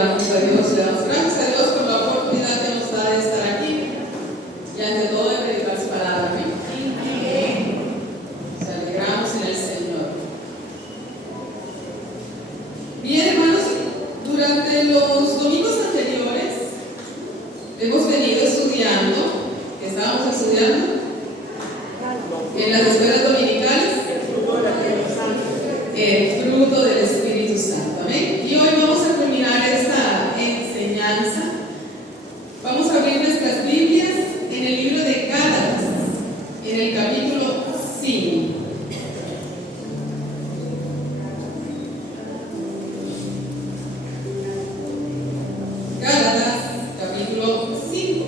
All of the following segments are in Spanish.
damos a Dios, le damos gracias a Dios por la oportunidad que nos da de estar aquí y ante todo de predicar su palabra. Amén. Nos alegramos en el Señor. Bien, hermanos, durante los domingos anteriores hemos venido estudiando, ¿qué estábamos estudiando? En las escuelas dominicales, el fruto del Espíritu Santo. Amén. Y hoy vamos a culminar esta enseñanza. Vamos a abrir nuestras Biblias en el libro de Gálatas, en el capítulo 5. Gálatas, capítulo 5.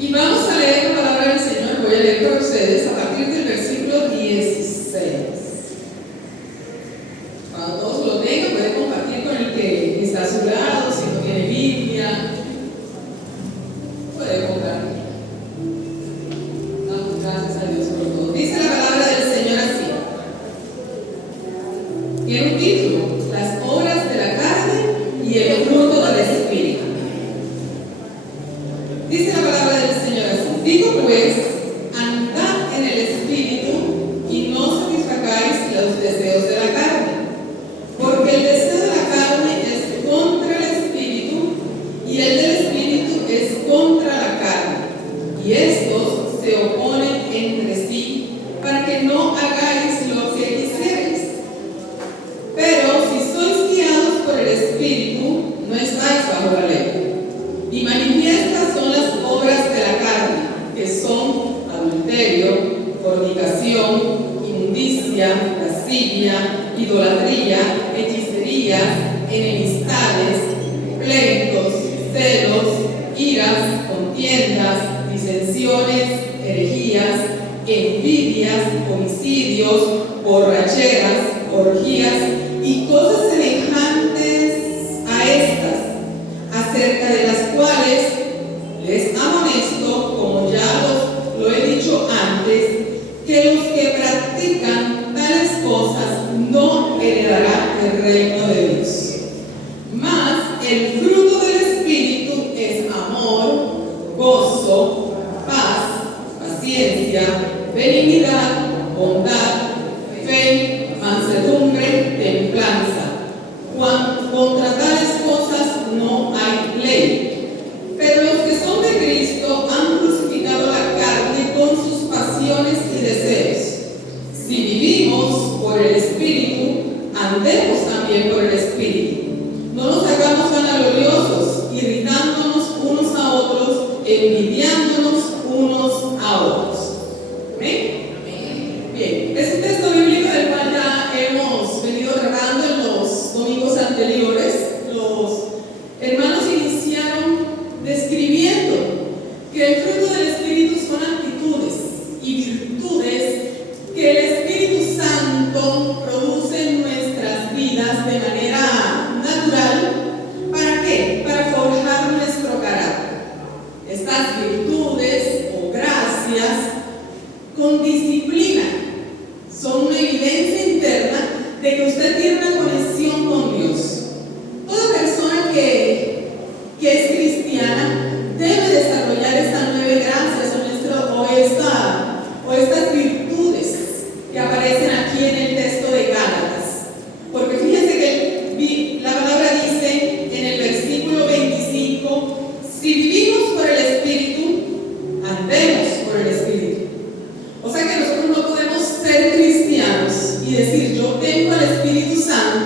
Y vamos a leer la palabra del Señor. Voy a leer para ustedes a partir del versículo 16. Cuando todos lo tengan, pueden compartir con el que está a su lado. Si no tiene Biblia, puede compartir. Damos gracias a Dios por todo. Dice la palabra del Señor así. Tiene un título: Las obras de la carne y el fruto del Espíritu. Dice la palabra del Señor así: digo pues, andad en el Espíritu y no satisfacáis los deseos de la carne, porque el deseo de la carne es contra el Espíritu y el del Espíritu es contra la carne, y estos se oponen entre sí para que no hagáis lo que quisierais. Pero si sois guiados por el Espíritu, no estáis bajo la ley. Y manifiestas son las obras de la carne, que son adulterio, fornicación, inmundicia, lascivia, idolatría, hechicerías, enemistades, pleitos, celos, iras, contiendas, disensiones, herejías, envidias, homicidios, borracheras, orgías y cosas semejantes a estas, acerca de las cuales les amonesto, como ya lo he dicho antes, que los que practican tales cosas no heredarán el reino de Dios. Mas el fruto del Espíritu es amor, gozo, paz, paciencia, benignidad, bondad, fe, mansedumbre, templanza. Contra tales cosas no hay ley. Pero los que son de Cristo han crucificado la carne con sus pasiones y deseos. Si vivimos por el Espíritu, andemos también por el Espíritu. No nos hagamos vanagloriosos, irritándonos unos a otros, envidiándonos unos a otros. ¿Amén? Bien, es un texto bíblico del cual ya hemos venido tratando en los domingos anteriores. Los hermanos iniciaron describiendo que el fruto del Espíritu son actitudes y virtudes que el Espíritu Santo produce en nuestras vidas de manera natural. ¿Para qué? Para forjar nuestro carácter. Estas virtudes o gracias con disciplina son una evidencia interna de que usted tiene una conexión con Dios. Toda persona que es cristiana debe desarrollar estas 9 gracias o estas virtudes que aparecen aquí en el texto de Gálatas. Porque fíjense que la palabra dice en el versículo 25: si vivimos por el Espíritu, andemos por el Espíritu. O sea que nosotros no podemos ser cristianos y decir: yo tengo al Espíritu Santo,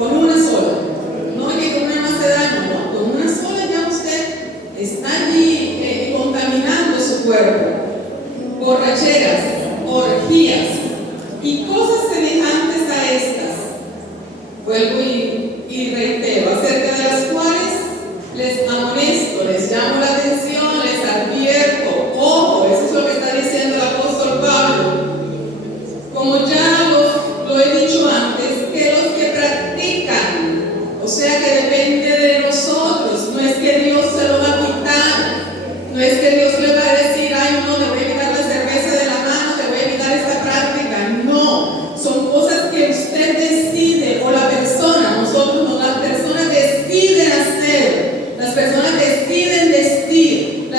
con una sola. No es que con una no hace daño, no, con una sola ya usted está allí contaminando su cuerpo. Borracheras, orgías y cosas semejantes a estas. Vuelvo y reitero, acerca de las cuales les amonesto, les llamo la atención, les advierto. Ojo, eso es lo que está diciendo el apóstol Pablo. Como ya lo he dicho antes, que los que practican, o sea que depende de nosotros, no es que Dios se lo va a quitar, no es que Dios le va a decir, ay no, te voy a quitar la cerveza de la mano, te voy a quitar esta práctica. No, son cosas que usted decide, o la persona, nosotros no, las personas deciden hacer, las personas deciden vestir.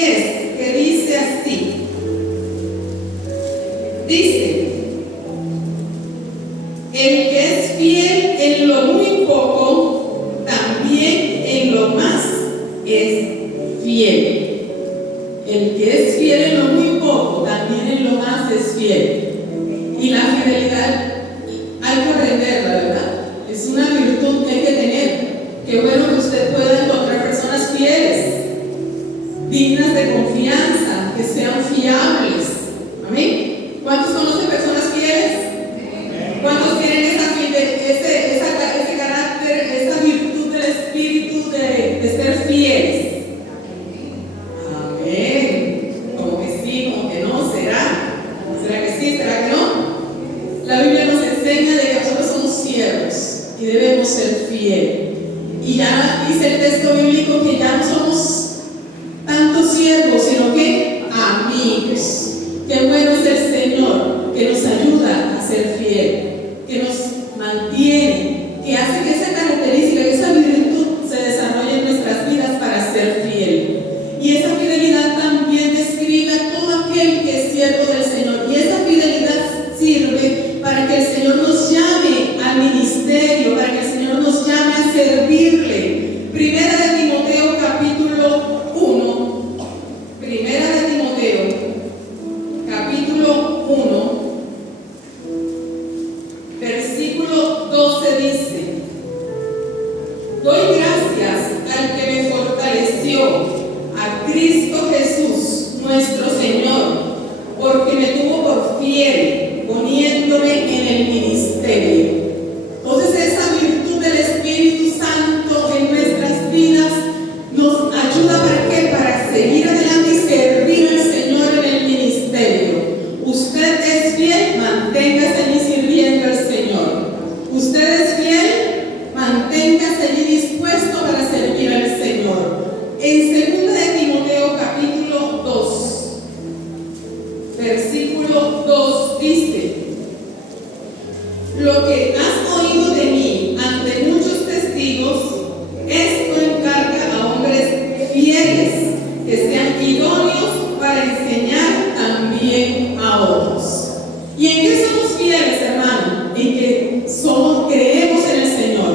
10, que dice así. Dice: el que es fiel en lo muy poco, también en lo más es fiel. El que es fiel en lo muy poco, también en lo más es fiel. Y la fidelidad hay que aprenderla, ¿verdad? Es una virtud que hay que tener. Qué bueno que usted pueda encontrar personas fieles, dignas de confianza, que sean fiables. Amén. ¿Cuántos conocen personas fieles? ¿Cuántos tienen ese carácter, esa virtud del espíritu de ser fieles? Amén. Como que sí, como que no, ¿será? ¿Será que sí? ¿Será que no? La Biblia nos enseña de que nosotros somos siervos y debemos ser fieles. Y ya dice el texto bíblico que ya no somos tantos siervos, sino que amigos. Qué bueno es el Señor, que nos ayuda a ser fiel, que nos mantiene, que hace que esa característica, que esa virtud se desarrolle en nuestras vidas para ser fiel. Y esa fidelidad también describe a todo aquel que es siervo del Señor. Y esa fidelidad sirve para que el Señor nos llame al ministerio, para que el Señor nos llame a servirle. Primera de Timoteo capítulo 1. Primera de Timoteo capítulo 1. Versículo 12 dice: doy gracias al que me fortaleció, a Cristo Jesús, nuestro Señor, porque me tuvo por fiel, poniéndome en el ministerio. Entonces esa virtud del Espíritu Santo en nuestras vidas nos ayuda ¿para qué? Para seguir adelante y servir al Señor en el ministerio. Usted es fiel, manténgase allí sirviendo al Señor. Usted es fiel, manténgase allí dispuesto para servir al Señor. En 2 de Timoteo capítulo 2, versículo 2 dice: lo que has oído de mí ante muchos testigos, esto encarga a hombres fieles, que sean idóneos para enseñar también a otros. ¿Y en qué somos fieles, hermano? En que creemos en el Señor.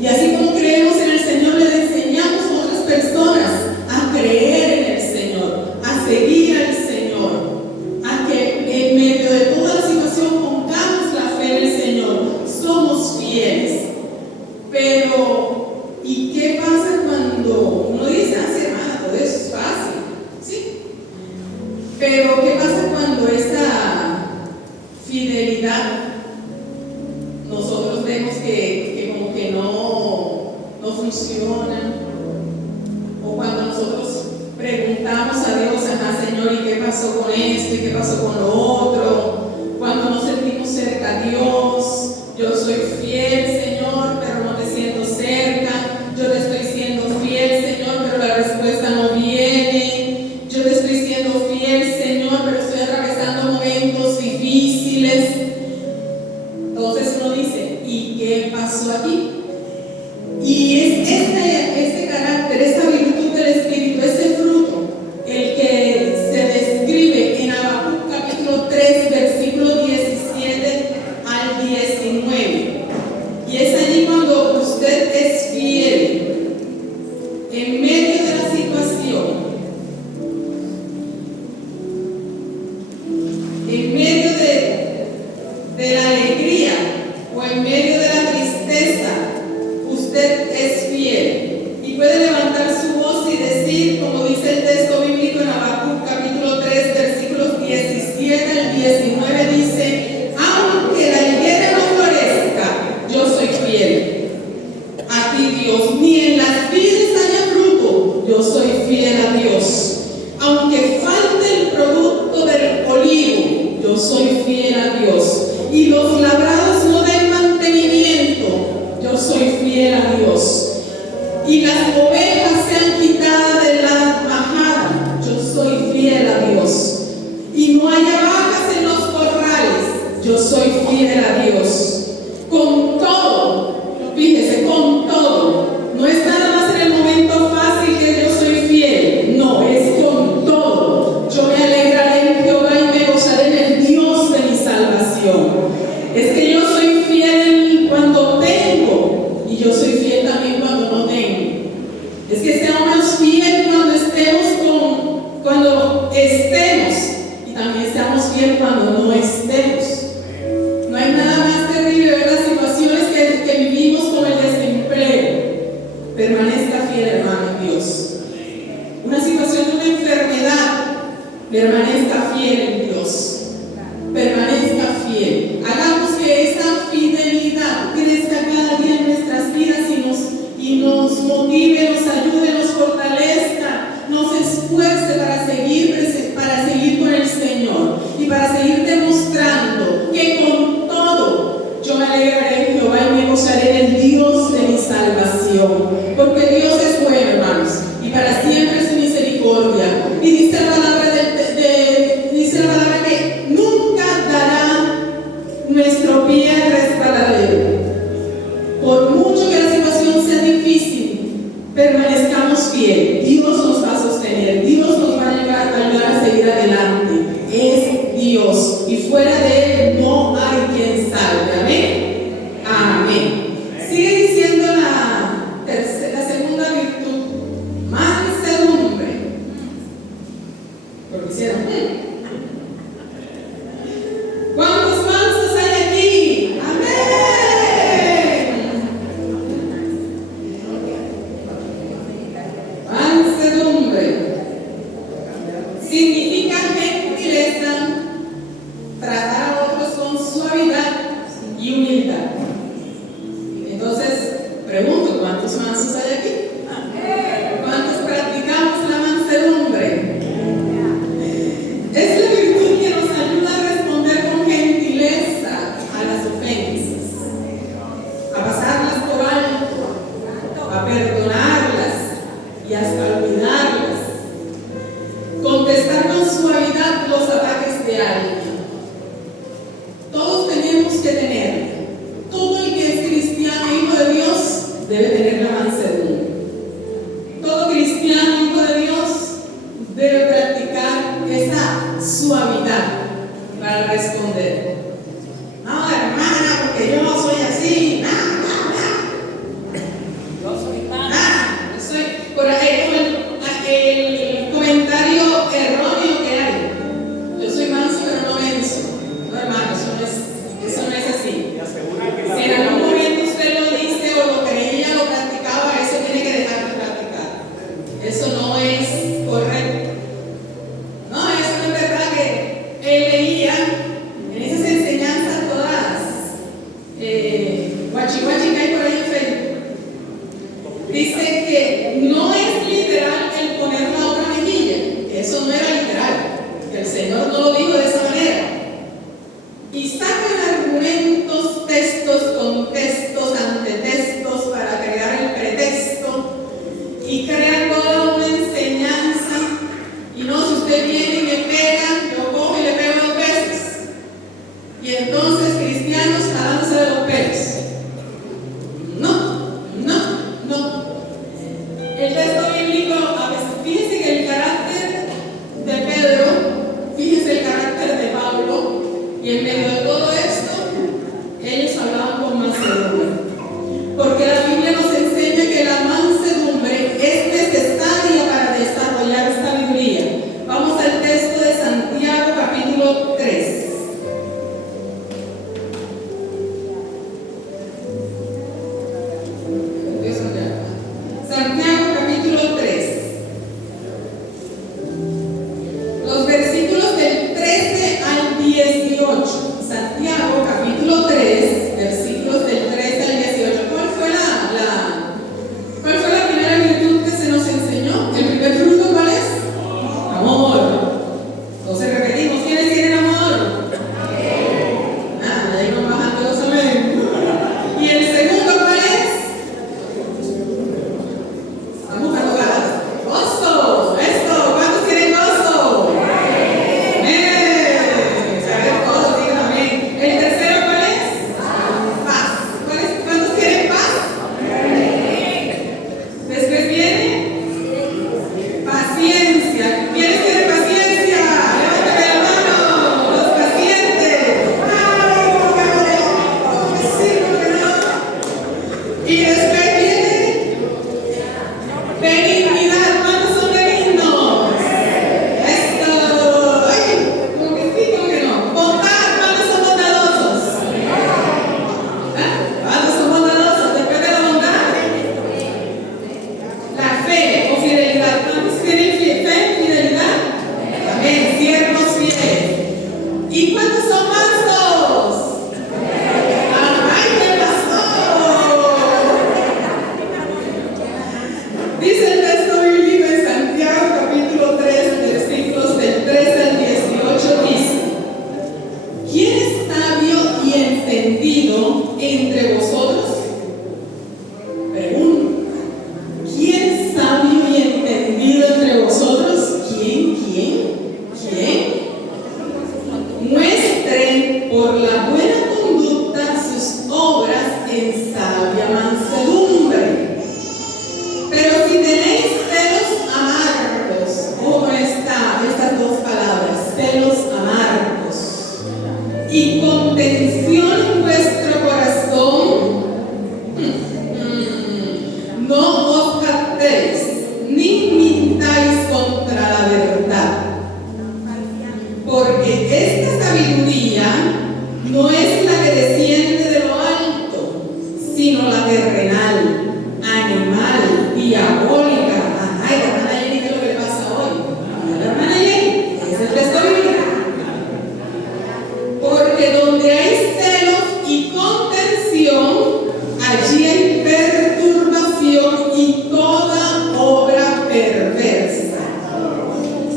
Y así como creemos en el Señor, le enseñamos a otras personas a creer en el Señor, a seguir al Señor, a que en medio de toda la situación pongamos la fe en el Señor. Somos fieles. Pero, ¿y qué pasa cuando uno dice: ah, sí, hermana, todo eso es fácil? ¿Sí? Pero, ¿qué pasa cuando esa fidelidad nosotros vemos que como que no funciona? O cuando nosotros preguntamos a Dios: ajá, Señor, ¿y qué pasó con esto? ¿Y qué pasó con lo otro? Cuando no sentimos cerca a Dios. Yo soy fiel, Señor, pero no te siento cerca. Yo te estoy siendo fiel, Señor, pero la respuesta no viene. Yo te estoy siendo fiel, Señor, pero estoy atravesando momentos difíciles. Entonces uno dice: ¿y qué pasó aquí? Y es este carácter, esa virtud del Espíritu, ese fruto, el que se describe en Habacuc capítulo 3, versículo 17 al 19. Y es allí cuando usted es fiel en medio de la situación, en medio de la alegría o en medio de la tristeza. Usted es fiel y puede levantar su voz y decir, como dice el texto bíblico en Habacuc capítulo 3, versículos 17 al 19, dice: aunque la higuera no florezca, yo soy fiel a ti, Dios. Ni en las vides haya fruto, yo soy fiel a Dios. Aunque falte el producto del olivo, yo soy fiel a Dios. Y los labrados no den mantenimiento, yo soy fiel a Dios. Y las ovejas sean quitadas de la majada, yo soy fiel a Dios. Y no haya vacas en los corrales, yo soy fiel a Dios. Con todo, fíjese, con todo, no es nada más en el momento fácil que yo soy fiel, no, es con cuando no estemos. No hay nada más terrible ver las situaciones que vivimos como el desempleo. Permanezca fiel, hermano, en Dios. Una situación de una enfermedad, permanezca fiel en Dios. Permanezca fiel. Hagamos que esa fidelidad crezca cada día en nuestras vidas y nos motive, nos ayude, nos fortalezca, nos esfuerce para seguir con el Señor y para seguir demostrando que con todo yo me alegraré en Jehová y me gozaré en el Dios de mi salvación, porque Dios es bueno, hermanos, y para siempre es su misericordia. Y dice la palabra que nunca dará nuestro pie al resbaladero. Por mucho que la situación sea difícil, permanezcamos fiel. Dios nos va a sostener, Dios nos va a ayudar a seguir adelante. Es Dios, y fuera de Él no hay quien salve. Amén. Amén. Sigue diciendo la segunda virtud: mansedumbre. Porque hicieron. ¿Cuántos mansos hay aquí? Amén. Mansedumbre significa gentileza, tratar a otros con suavidad y humildad. Entonces, pregunto, ¿cuántos mansos hay aquí? ¿Cuántos practicamos la mansedumbre? Es la virtud que nos ayuda a responder con gentileza a las ofensas, a pasarlas por alto, a perdonarlas y hasta olvidarlas. Contestar con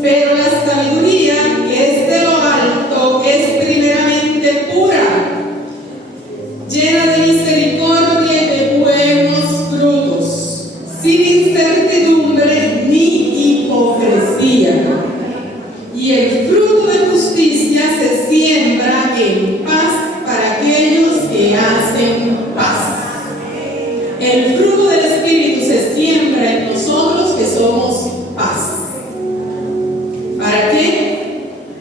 Pero la sabiduría que es de lo alto es primeramente pura, llena de misericordia y de buenos frutos, sin incertidumbre ni hipocresía. Y el fruto de justicia se siembra en paz para aquellos que hacen paz. El fruto del Espíritu se siembra en nosotros que somos paz. ¿Para qué?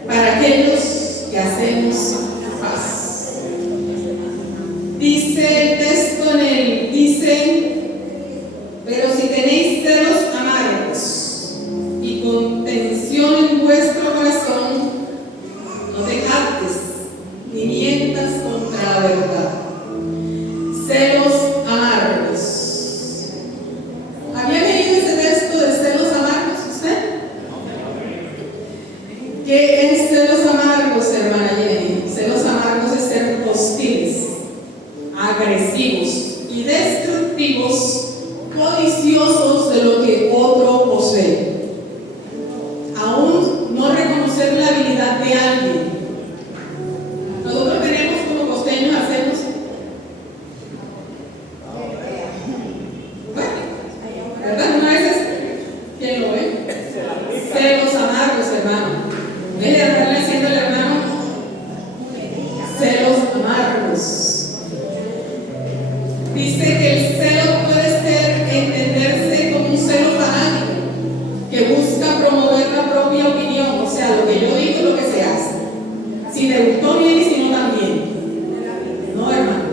Para aquellos que hacemos paz. Dice el texto pero si tenéis celos amargos y contención en vuestro corazón, no te jactes ni mientas contra la verdad. Celos amargos. ¿Había leído ese texto de celos amargos usted? ¿Qué es celos amargos, hermana Jenny? Celos amargos es ser hostiles, agresivos y destructivos, codiciosos de lo que otro posee. Aún no reconocer la habilidad de alguien. Nosotros tenemos como costeños hacemos. Bueno, ¿verdad? Una vez ¿quién lo ve? Celos amargos, hermano. En vez de estarle haciendo al hermano celos amargos. Dice que el celo puede entenderse como un celo fanático que busca promover la propia opinión, o sea, lo que yo digo es lo que se hace. Si le gustó bien y si no también. No, hermano.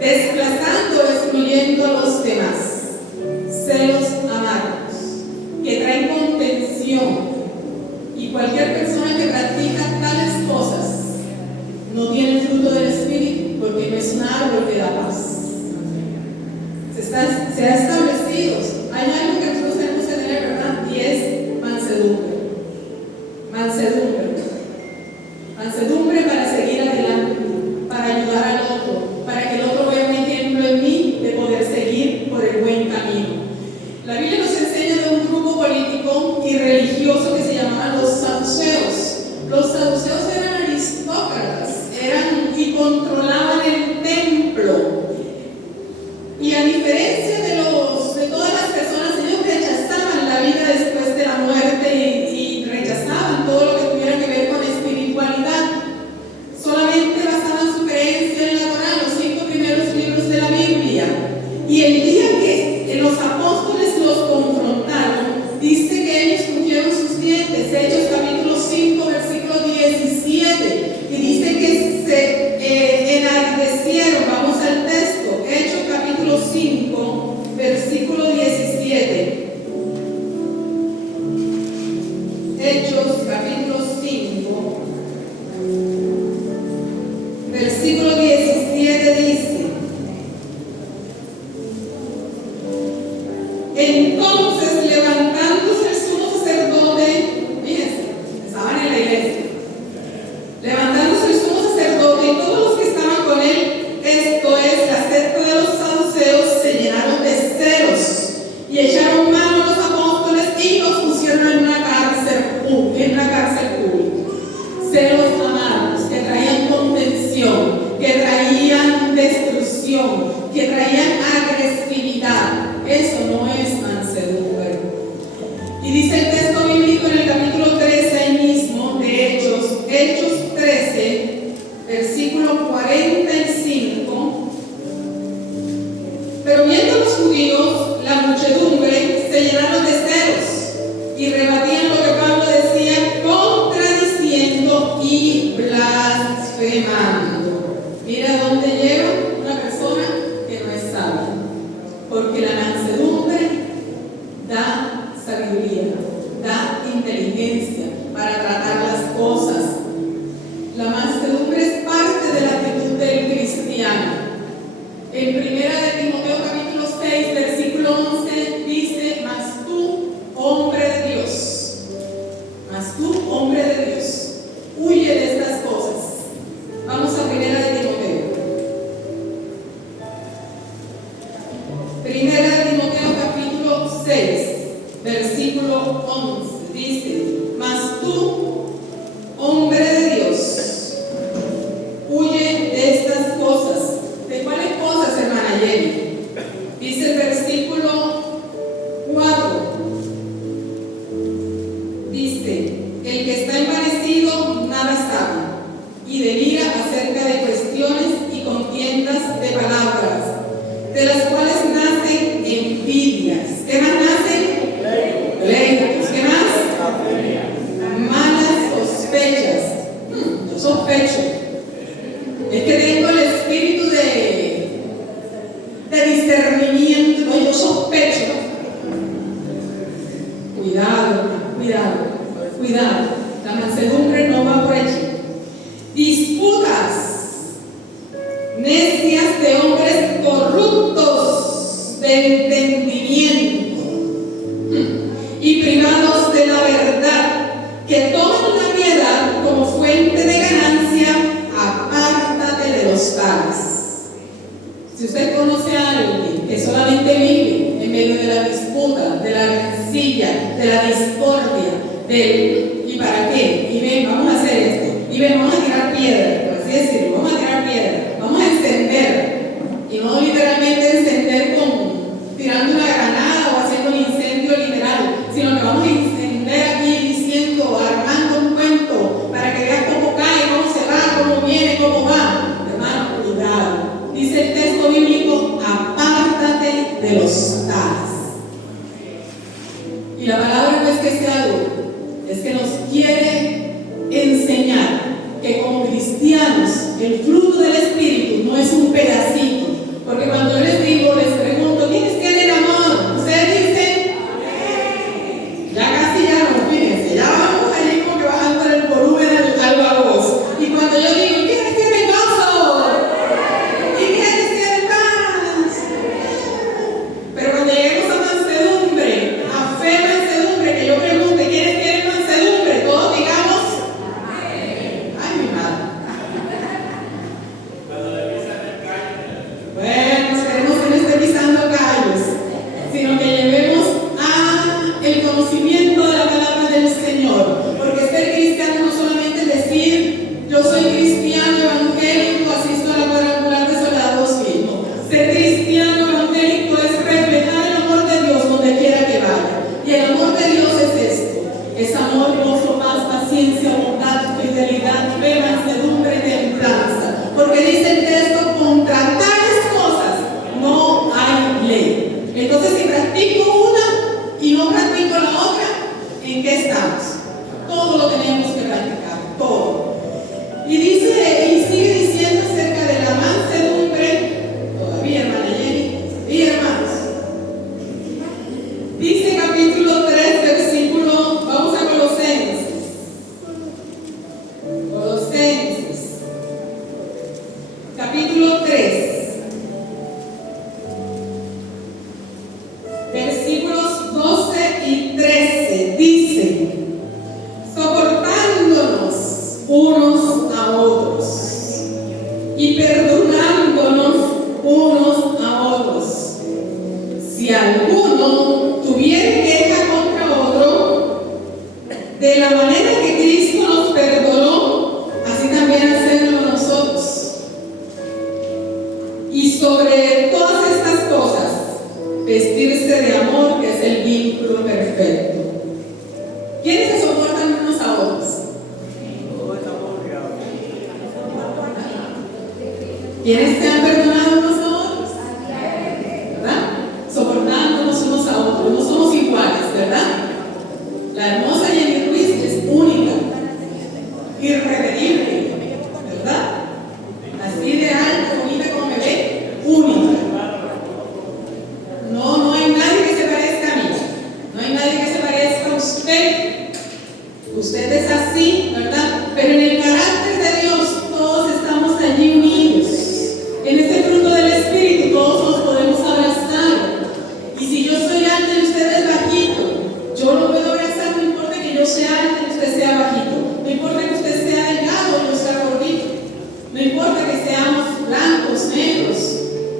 Desplazando, excluyendo a los demás. Celos amargos que traen contención. Y cualquier persona que practica tales cosas no tiene el fruto del Espíritu, porque no es un árbol que da paz. Se ha establecido. Hay algo que nosotros tenemos que tener, ¿verdad? Y es mansedumbre. Mansedumbre para seguir adelante, para ayudar al otro, para que el otro vea un ejemplo en mí de poder seguir por el buen camino. La Biblia nos enseña de un grupo político y religioso que se llamaban los saduceos. Los saduceos eran aristócratas, y controlaban el templo. Y a diferencia de todas las personas, ellos rechazaban la vida después de la muerte y rechazaban todo lo que tuviera que ver con espiritualidad. Solamente basaban su creencia en la Torá, los 5 primeros libros de la Biblia. Y el día que los apóstoles los confrontaron, dice que ellos crujieron sus dientes. Hechos capítulo 5, versículo 17. Y dice que se enardecieron. Vamos al texto. Hechos capítulo 5, versículo 17. Hechos capítulo 5, versículo 17 dice: entonces, levantándose el sumo sacerdote, fíjense, estaban en la iglesia, levantándose el sumo sacerdote y todos los que estaban con él, esto es, la secta de los saduceos, se llenaron de celos y echaron mano a los apóstoles y los pusieron en una cárcel pública. Celos amargos que traían contención, que traían destrucción, que traían agresividad. Eso no es mansedumbre. Y dice el texto bíblico en el capítulo 13 ahí mismo de Hechos 13, versículo 45. Pero viendo los judíos la muchedumbre, se llenaron de celos y rebatían lo que Pablo decía, contradiciendo y blasfemando. Mira dónde llega una persona que no es sabia, porque la mansedumbre da sabiduría, da inteligencia para tratar las cosas. La mansedumbre es parte de la actitud del cristiano. En 1 Timoteo capítulo 6, versículo 11 dice: mas tú, hombre de Dios, huye de estas cosas. Vamos a 1 Timoteo. 1 Timoteo capítulo 6, versículo 11 dice: el que está envanecido nada sabe, y delira acerca de cuestiones y contiendas de palabras, de las cuales nacen envidias. ¿Qué más nacen? Pleitos. ¿Qué más? Malas sospechas. Yo sospecho. Es que tengo el espíritu de discernimiento. No, yo sospecho. Cuidado, cuidado, cuidado. La mansedumbre no va por allí. Disputas necias de hombres corruptos de entendimiento y privados de la verdad, que toman la piedad como fuente de ganancia. Apártate de los tales. Si usted conoce a alguien que solamente vive en medio de la disputa, de la rencilla, de la discordia, del ¿y para qué? Y ven, vamos a hacer esto. Y ven, vamos a tirar piedra, por así decirlo, vamos a tirar piedra, vamos a encender. Y no literalmente encender con tirando una granada o haciendo un incendio literal, sino que vamos a encender aquí diciendo, armando un cuento para que veas cómo cae, cómo se va, cómo viene, cómo va. Hermano, cuidado. Dice el texto bíblico, apártate de los tales. Y la palabra no es que sea dura, es que nos quiere enseñar que como cristianos el fruto del Espíritu no es un pedacito, porque cuando yo les digo, les pregunto, ¿quiénes tienen amor? Ustedes dicen, amén. Ya casi ya no, fíjense, ya vamos allí como que bajando el volumen al la voz. Y cuando yo digo, ¿quiénes tienen gozo? ¿Y quiénes tienen paz? Pero cuando lleguemos a mansedumbre, a fe mansedumbre, que yo pregunte, ¿quiénes tienen mansedumbre? Todos digamos, ay, mi madre. Bueno, esperemos que no esté pisando callos, sino que llevemos a el conocimiento de la palabra del Señor. Porque ser cristiano no solamente es decir, yo soy cristiano evangélico, asisto a la cuadrangular de Soldados Finos. Ser cristiano evangélico es reflejar el amor de Dios donde quiera que vaya. Y el amor de Dios es esto: es amor, gozo, paz, paciencia, bondad, fidelidad, fe, mansedumbre, templanza. Porque dice el texto, contra tales cosas no hay ley. Entonces, si practico una y no practico la otra, ¿en qué estamos? Todo lo tenemos que practicar, todo. Y dice, y sigue diciendo acerca de la mansedumbre, todavía, hermana Jenny, y hermanos. Dice capítulo 3, versículo, vamos a Colosenses. Colosenses, capítulo 3, versículos 12 y 13, dice, soportándonos unos a otros y perdonándonos unos a otros. Si alguno tuviera queja contra otro, de la manera que Cristo nos perdonó, así también hacedlo nosotros. Y sobre todas estas cosas, vestirse de amor, que es el vínculo perfecto. ¿Quiénes se soportan unos a otros? ¿Quiénes se han perdonado unos a otros? ¿Verdad? Soportándonos unos a otros. No somos iguales, ¿verdad? La hermosa Jenny Ruiz es única, irrepetible, ¿verdad? Así de alta, bonita como me ve, única. No hay nadie que se parezca a mí. No hay nadie que se parezca a usted. Usted es así, ¿verdad? Pero en el carácter de Dios todos estamos allí unidos. En este fruto del Espíritu todos nos podemos abrazar. Y si yo soy alta y usted es bajito, yo lo puedo abrazar, no importa que yo sea alta y usted sea bajito. No importa que usted sea delgado y yo sea gordito. No importa que seamos blancos, negros,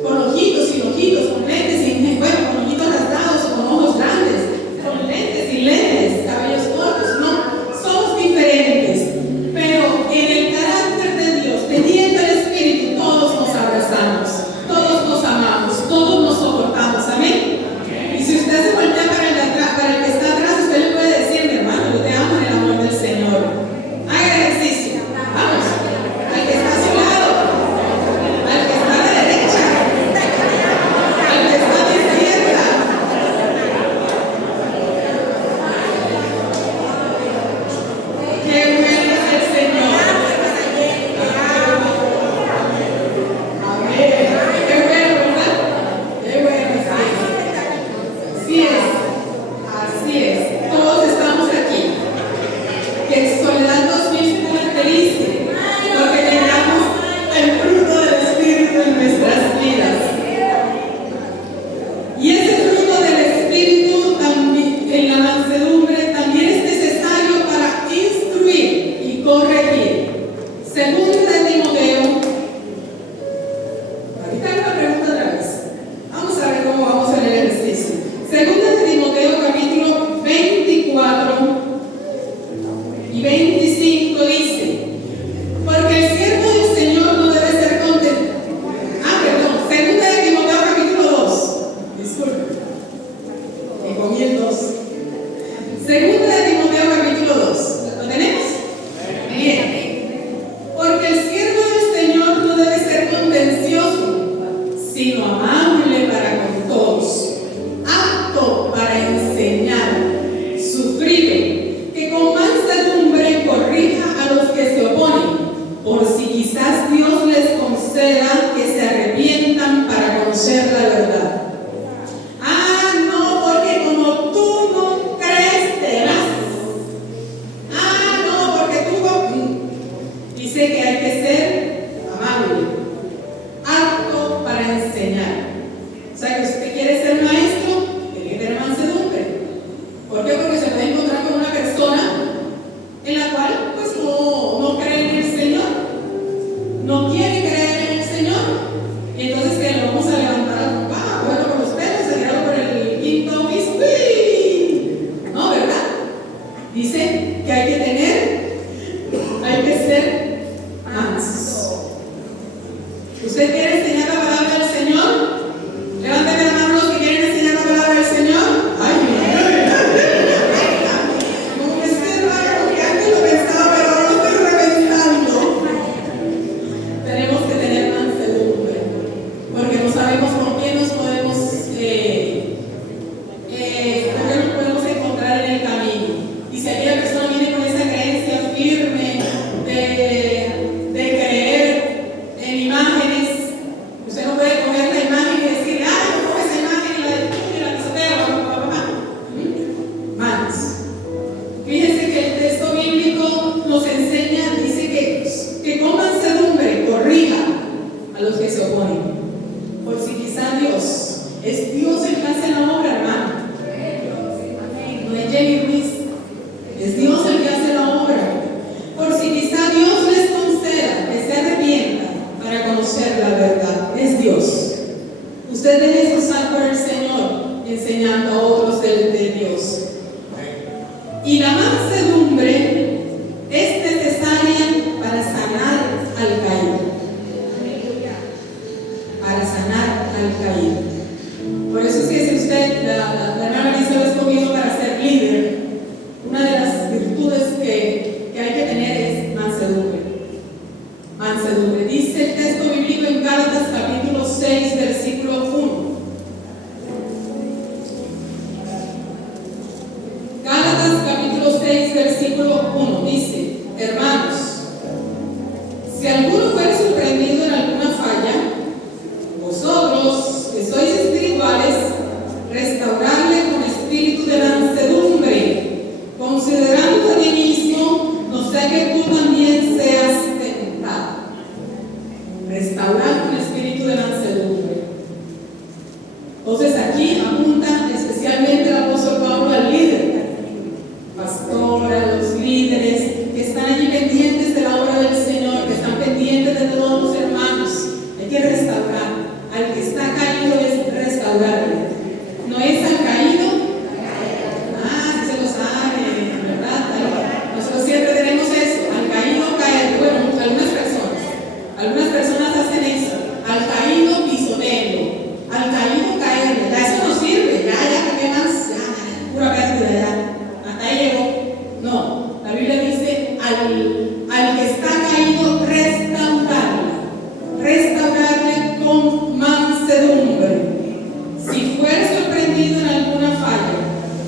con ojitos, sin ojitos, con lentes, sin, bueno, con ojitos rasgados o con ojos grandes, con lentes, sin lentes, cabellos cortos, no, somos diferentes, pero en el carácter de Dios, teniendo el Espíritu, todos nos abrazamos, todos nos amamos, todos nos soportamos, amén. Y si usted se voltea para el que está atrás, usted le puede decir, mi hermano, yo te amo Segunda de Timoteo. Ahorita una pregunta otra vez. Vamos a ver cómo vamos a leer el ejercicio. Segunda de Timoteo, capítulo 24 y 25 dice: porque el siervo del Señor no debe ser contento. Perdón, segunda de Timoteo, capítulo 2. Disculpe. Me comí el 2. Segunda de Timoteo, capítulo 2. ¿Lo tenemos? Bien. Porque el siervo del Señor no debe ser contencioso, sino amable para con todos, apto para enseñar, sufrido, que con mansedumbre corrija a los que se oponen, por si quizás Dios les conceda que se arrepientan para conocer la verdad. No, porque como tú no crees, te vas. No, porque tú no. Dice que hay que ser amable, apto para enseñar. O sea, que usted quiere ser maestro, tiene que tener mansedumbre. ¿Por qué? Porque se puede encontrar con una persona en la cual pues no cree en el Señor, no quiere creer en el Señor, y entonces que lo vamos a levantar, bueno, con los pelos, se tiraron por el quinto piso. ¡Uy! No, ¿verdad? Dice que hay que ser mansos. ¿Usted quiere enseñar la palabra del Señor? Levántame la mano los que quieren enseñar la palabra del Señor. Como que es raro, porque antes lo pensaba, pero ahora lo estoy reventando. Tenemos que tener mansedumbre, porque no sabemos con quién nos podemos encontrar en el camino. Y si aquella persona viene con esa creencia firme de creer en imágenes, usted no puede coger la imagen y decir, yo cojo esa imagen y la destruyo y la pisoteo, manos. Fíjense que el texto bíblico nos enseña, dice que con mansedumbre corrija a los que se oponen, por si quizá es Dios el que hace la obra, hermano. No es Jenny Ruiz, es Dios el que hace la obra. Por si quizá Dios les conceda que se arrepientan para conocer la verdad, es Dios. Usted debe usar por el Señor enseñando a otros de Dios. Y la mansedumbre es necesaria para sanar al caído. Para sanar al caído. Por eso es que si usted, la hermana Marisa lo ha escogido para ser líder, una de las virtudes que hay que tener es mansedumbre. Mansedumbre. Dice el texto bíblico en Gálatas capítulo 6, versículo 1. Gálatas capítulo 6, versículo 1 dice: hermanos, si alguno fuere sorprendido en alguna falla, vosotros que sois espirituales, restaurarle con espíritu de mansedumbre, considerando a ti mismo, no sea que tú también seas tentado. Restaurar con espíritu de mansedumbre. Entonces aquí apunta especialmente el apóstol Pablo al líder, pastor, a los líderes que están allí pendientes de la obra del Señor, que están pendientes de todos los hermanos. Hay que restaurar. Al que está caído es restaurarle. No es al caído. Se lo sabe, ¿verdad? Nosotros siempre tenemos eso. Al caído caer. Bueno, algunas personas hacen eso. Al caído pisoteo. Al caído caerle. Ya eso no sirve. Ya, ¿qué más? Ya, pura pérdida, ya. Hasta ahí llegó. No, la Biblia dice al que está caído restaurarle con mansedumbre. Si fuera sorprendido en alguna falla,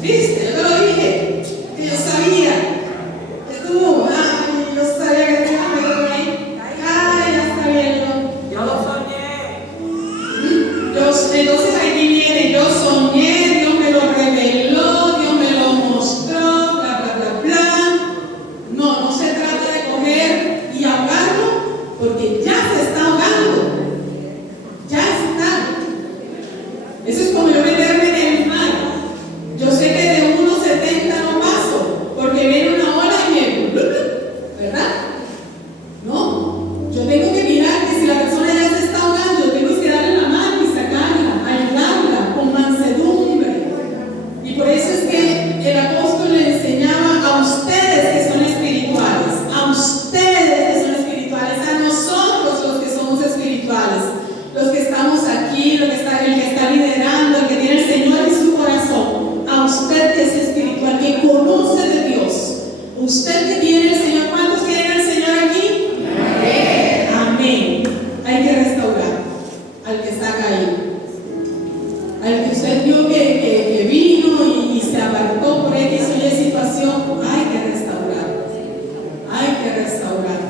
¿viste? Yo te lo dije, que yo sabía. Estuvo, yo sabía que tenía que por ahí. Ya está bien. Yo lo soñé. Entonces aquí viene, yo soñé, Dios me lo reveló, Dios me lo mostró, bla, bla, bla, bla. No se trata de coger Usted que tiene el Señor, ¿cuántos tienen al Señor aquí? Amén. Amén. Hay que restaurar al que está caído. Al que usted vio que vino y se apartó por X o Y situación, hay que restaurar. Hay que restaurar.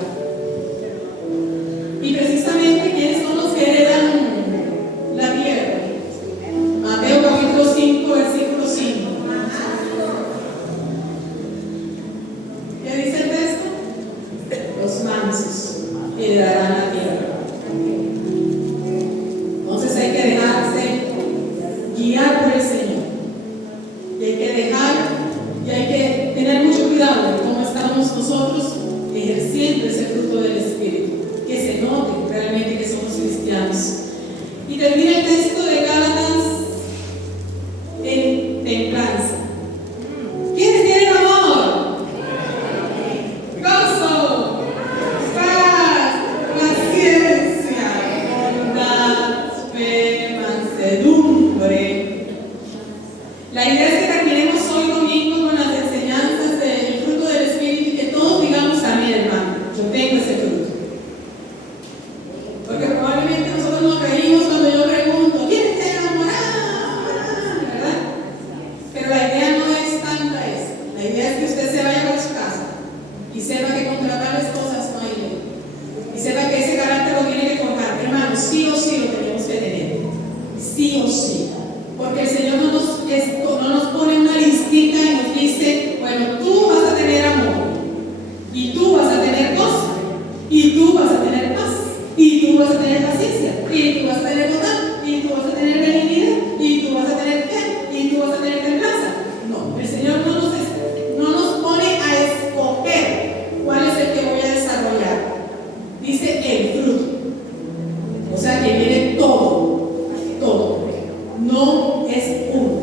Y precisamente, ¿quiénes son los que heredan la tierra? Mateo capítulo 5, versículo 5. ¿Qué dice el texto? Los mansos heredarán la tierra. Entonces hay que dejarse guiar por el Señor. Y hay que dejar, y hay que tener mucho cuidado de cómo estamos nosotros ejerciendo ese fruto del Espíritu. Que se note realmente que somos cristianos. Y termina el texto de Gálatas en templanza. ¿Quiénes tienen amor? Gozo, paz, paciencia, bondad, fe, mansedumbre. La idea es que terminemos hoy domingo con las enseñanzas del fruto del Espíritu y que todos digamos amén, hermano. Yo tengo ese fruto. Porque probablemente nosotros nos reímos cuando yo pregunto, ¿quién te enamorado? ¿Verdad? Pero la idea no es tanta esa. La idea es que usted se vaya para su casa y sepa que contra tales cosas no hay ley. Y sepa que ese carácter lo tiene que forjar. Hermano, sí o sí lo tenemos que tener. Sí o sí. Porque el Señor no nos pone una listita y nos dice, bueno, tú vas a tener amor, y tú vas a tener gozo, y tú vas a tener paz, y tú vas a tener paciencia, y tú vas a tener bondad, y tú vas a tener benignidad, y tú vas a tener fe, y tú vas a tener templanza. No, el Señor no nos pone a escoger cuál es el que voy a desarrollar. Dice el fruto. O sea que viene todo. No es uno,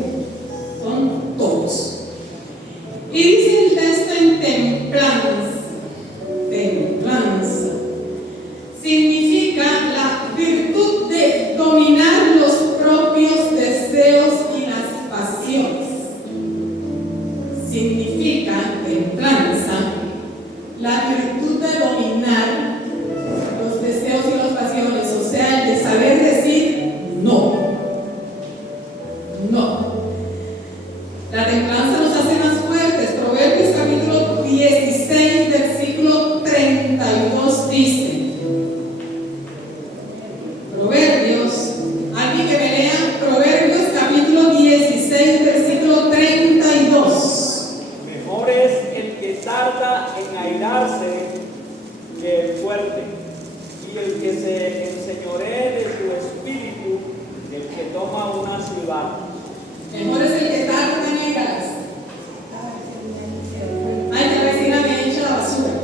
son todos. Y dice el texto en templanza. Templanza significa la virtud de dominar los propios deseos y las pasiones. Significa templanza la virtud de dominar los deseos y las pasiones, o sea, el de saber decir no. No. La templanza nos hace más fuertes. Proverbios capítulo 16, versículo 32 dice. Proverbios, alguien que me lea Proverbios capítulo 16, versículo 32. Mejor es el que tarda en airarse que el fuerte, y el que se enseñoree de su espíritu, el que toma una ciudad. Mejor es el que tarda en airarse. Ay, la vecina me echa la basura.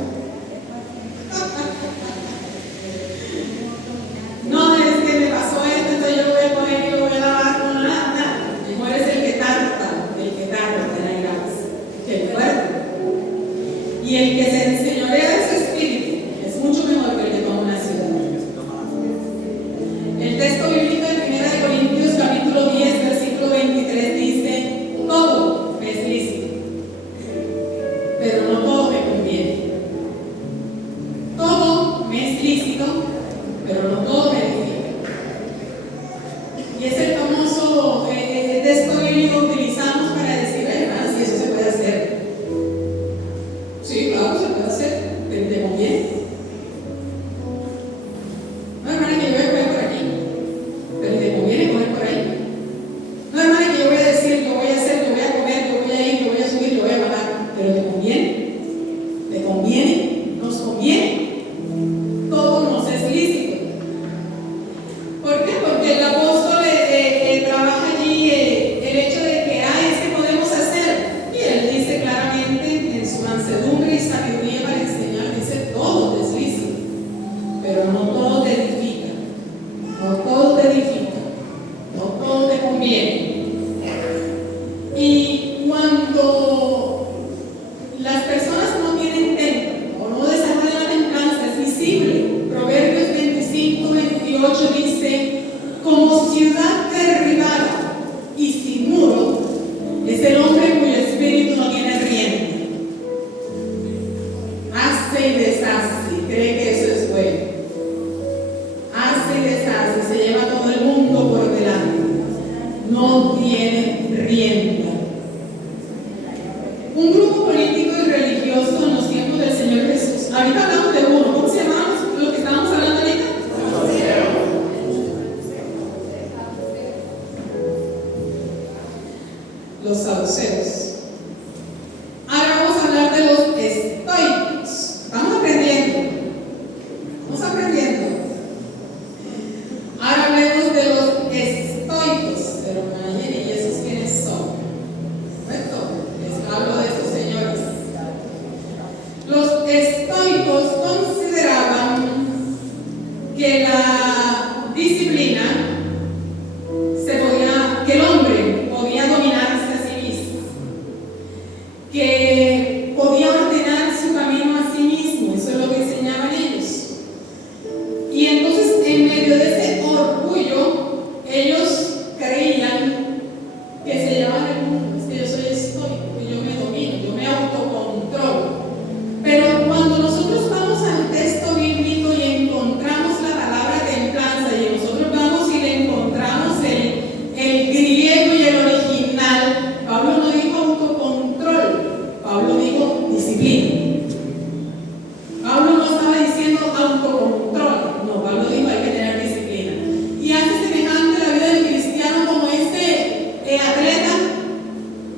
No, es que me pasó esto, entonces yo lo voy a poner y lo voy a lavar. No, nada. Mejor es el que tarda en airarse que el fuerte. Y el que se enseñorea de su espíritu es mucho mejor que el que toma una ciudad. El texto bíblico de 1 Corintios capítulo 10, versículo 23 dice, todo me es lícito, pero no todo me conviene. Todo me es lícito, pero no todo me edifica. Y es el famoso texto bíblico que utilizamos para decir, hermanas, si eso se puede hacer. Sí, claro, se puede hacer, pero te conviene. No, hermana, que yo voy a comer por aquí, pero te conviene comer por ahí. No, hermana, que yo voy a decir, lo voy a hacer, lo voy a comer, lo voy a ir, lo voy a subir, lo voy a bajar, pero te conviene. ¿Te conviene? ¿Nos conviene? Todo nos es lícito. ¿Por qué? Porque el apóstol trabaja allí el hecho de que es que podemos hacer. Y él dice claramente en su mansedumbre y sabiduría para enseñar, dice todo es lícito, pero no todo te edifica, no todo te edifica, no todo te conviene. Y cuando las personas no tienen templo o no desarrollan la templanza, es visible. Proverbios 25, 28 dice, como ciudad derribada y sin muro es el hombre cuyo espíritu no tiene rienda. estoicos consideraban que la disciplina que el hombre podía dominarse a sí mismo, que podía ordenar su camino a sí mismo. Eso es lo que enseñaban ellos. Y entonces, en medio de ese orgullo, ellos creían que se llevaban el mundo. Es que yo soy estoico, que yo me domino, yo me autocontrolo. Pero cuando nosotros vamos al texto bíblico y encontramos la palabra templanza, y nosotros vamos y le encontramos el griego y el original, Pablo no dijo autocontrol, Pablo dijo disciplina. Pablo no estaba diciendo autocontrol, no, Pablo dijo hay que tener disciplina. Y hace semejante la vida del cristiano como atleta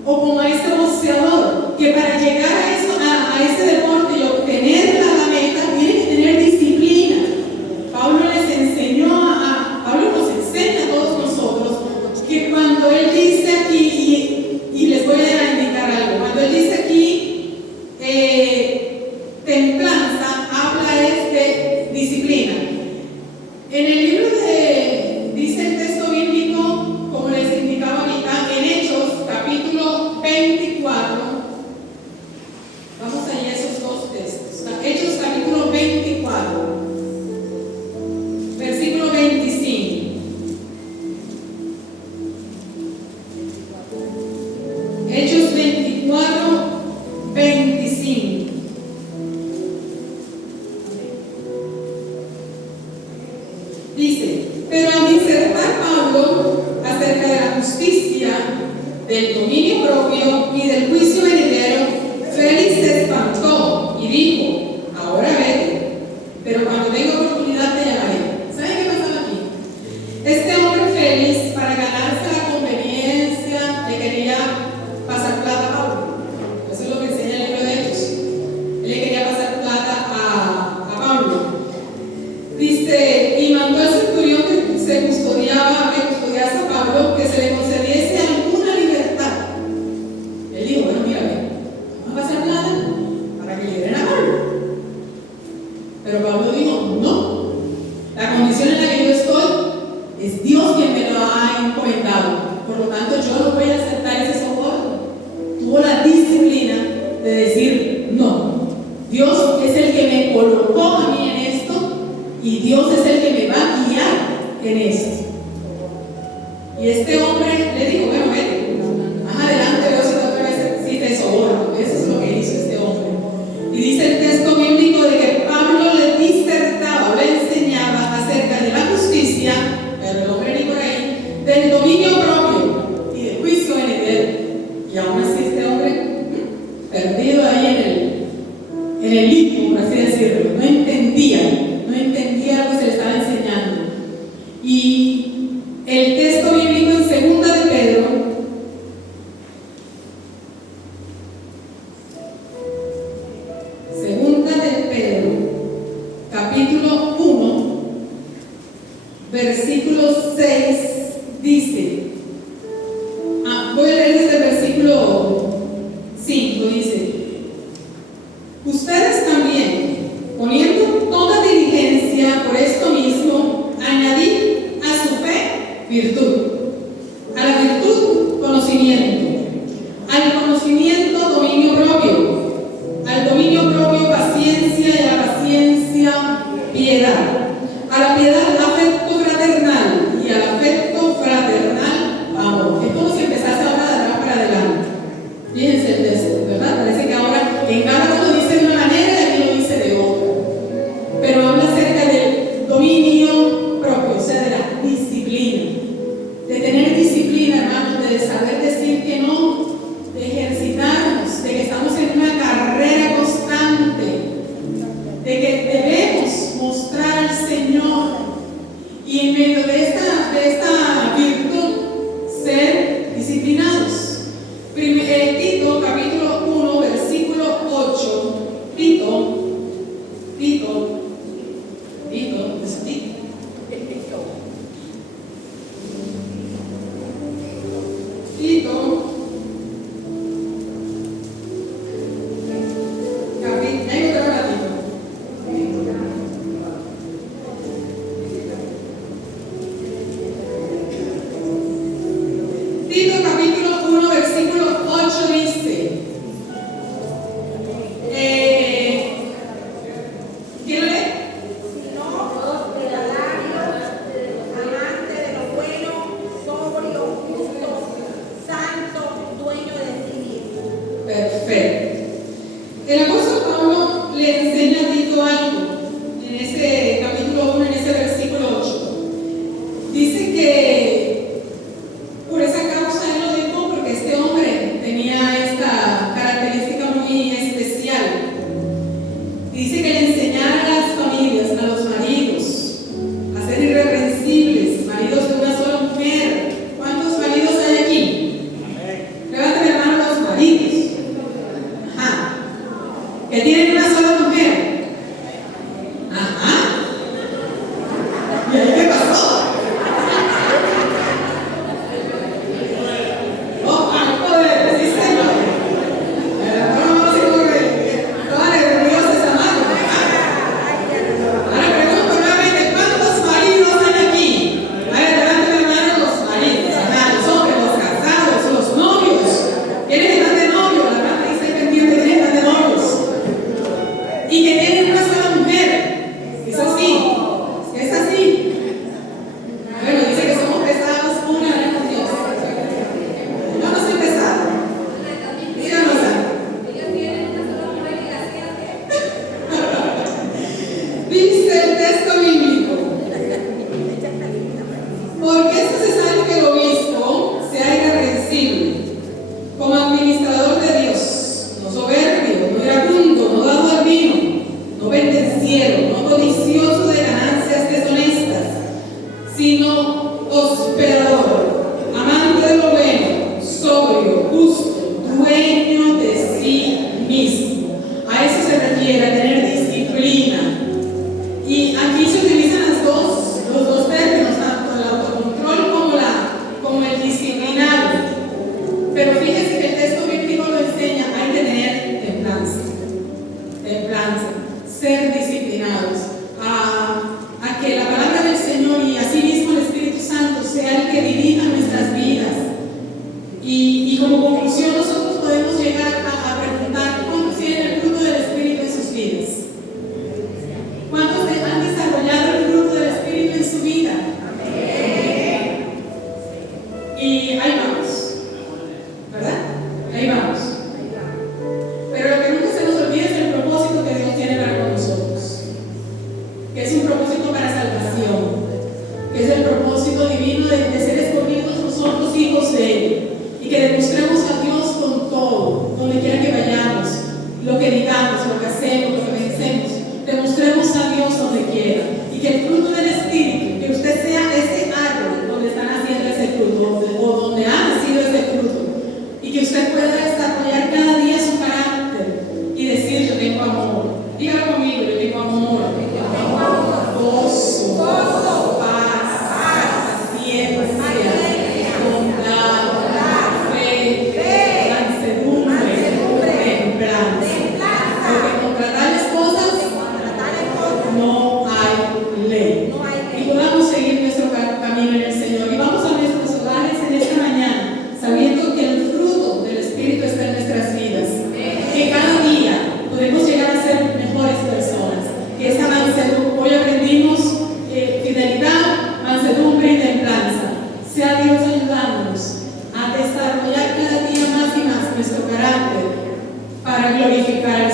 o como este boxeador, que para llegar a eso, a ese deporte y obtener la meta, tiene que tener disciplina. Pablo nos enseña a todos nosotros que cuando él dice aquí, y les voy a indicar algo, cuando él dice aquí templanza, habla de disciplina. En el libro dice el texto bíblico, como les indicaba ahorita, en Hechos, capítulo 24, vamos a ir a esos dos textos. Hechos, capítulo 24, versículo 25. Hechos 24, 25. Dice: pero al disertar Pablo acerca de la justicia, del dominio propio y del juicio venidero, Félix se espantó y dijo: ahora vete, pero cuando tenga oportunidad te llamaré. ¿Saben qué pasaba aquí? Este hombre Félix, para ganarse la conveniencia, le quería pasar plata a Pablo. Eso es lo que enseña el libro de Hechos. Él le quería pasar plata a Pablo. Dice: y mandó al centurión que custodiase a Pablo, que se le concediese alguna libertad. Él dijo: bueno, mírame, vamos a pasar plata para que liberen a Pablo. Pero Pablo dijo: no, la condición en la que yo estoy es Dios quien me lo ha encomendado. Por lo tanto, yo no voy a aceptar ese soborno. Tuvo la disciplina de decir: no, Dios es el que me colocó a mí en esto y Dios es el que me va a guiar en esto. Y este hombre le dijo: bueno, vete, más adelante veo si otra vez si te soborno. Eso es lo que hizo este hombre. Y dice el texto bíblico de que Pablo le disertaba, le enseñaba acerca de la justicia, pero el hombre ni por ahí, del dominio propio y del juicio venidero. Y aún así este hombre, perdido ahí en el limbo, por así decirlo, no entendía lo que se le estaba enseñando. Y el texto bíblico en segunda de Pedro, capítulo 1, versículo 6, dice, voy a leer desde el versículo 5, dice: ustedes también, poniendo toda diligencia por esto mismo, añadid a su fe virtud, a la virtud conocimiento, al conocimiento dominio propio, al dominio propio paciencia, y a la paciencia piedad, a la piedad afecto fraternal, y al afecto fraternal amor. Es como si empezase ahora de atrás para adelante. Fíjense el texto, ¿verdad? Parece que ahora en cada uno dice de una manera y aquí lo dice de otra. Pero habla acerca del dominio propio, o sea, de la disciplina. De tener disciplina, hermanos, de saber decir que no, de ejercitarnos, de que estamos en una carrera constante, de que debemos mostrar al le enseña a Tito algo en ese capítulo 1, en ese versículo 8. Dice que por esa causa él lo dijo porque este hombre tenía esta característica muy especial. Dice que le enseñara a las familias, a los maridos, a ser irreprensibles, maridos de una sola mujer. ¿Cuántos maridos hay aquí? Levanten, hermano, los maridos. Ajá. Que tienen una sola mujer. Ajá. ¿Y ahí qué pasó? Oh, poder, sí, señor. Vamos así como que toda nerviosa esa mano. Ahora pregunto nuevamente, ¿cuántos maridos hay aquí? A ver, levanten la mano los maridos, ajá, los hombres, los casados, los novios. ¿Quiénes están de novio? La mano dice pendiente, ¿quiénes están de novios? Y que tienen una sola mujer. Es así. Es así. Bueno, dice que somos pesados una vez con Dios. Yo no soy pesado. Díganos algo. Dice el texto bíblico: porque es necesario que el obispo sea irreprensible, como administrador de Dios, no soberbio, no iracundo, no dado al vino, no pendenciero, no codicioso de ganancias deshonestas, sino hospedador, amante de lo bueno, sobrio, justo, dueño de sí mismo. A eso se refiere, a tener disciplina. Y aquí se utilizan los dos términos, tanto el autocontrol como el disciplinado. Pero fíjense que el texto bíblico lo enseña, hay que tener templanza, ser disciplinados, a que la palabra del Señor y asimismo el Espíritu Santo sea el que dirija nuestras vidas. Y como conclusión nosotros podemos llegar a preguntar: ¿cuántos tienen el fruto del Espíritu en sus vidas? ¿Cuántos han desarrollado el fruto del Espíritu en su vida? Y ahí vamos, ¿verdad? Ahí vamos. Pero lo que nunca se nos olvida es el propósito que Dios tiene para con nosotros, que es un propósito para salvación, que es el propósito divino de ser escogidos nosotros hijos de Él, y que demostremos a Dios con todo, donde quiera que vayamos, lo que digamos, lo que hacemos, lo que pensemos, demostremos a Dios donde quiera, y que el fruto del Espíritu, que usted sea ese árbol donde están haciendo ese fruto, o donde ha nacido ese fruto, y que usted pueda desarrollar cada día su carácter y decir: yo tengo amor. Dígalo conmigo: yo tengo amor, gozo, paz, paciencia, bondad, fe, mansedumbre, templanza. Porque contra tales cosas no hay ley. Y podamos seguir nuestro camino en el Señor. Y vamos a nuestros hogares en esta mañana, sabiendo que el fruto del Espíritu está en nuestras vidas. Que cada día podemos llegar a ser mejores personas. Que esa mansedumbre, hoy aprendimos fidelidad, mansedumbre y templanza. Sea Dios ayudándonos a desarrollar cada día más y más nuestro carácter para glorificar al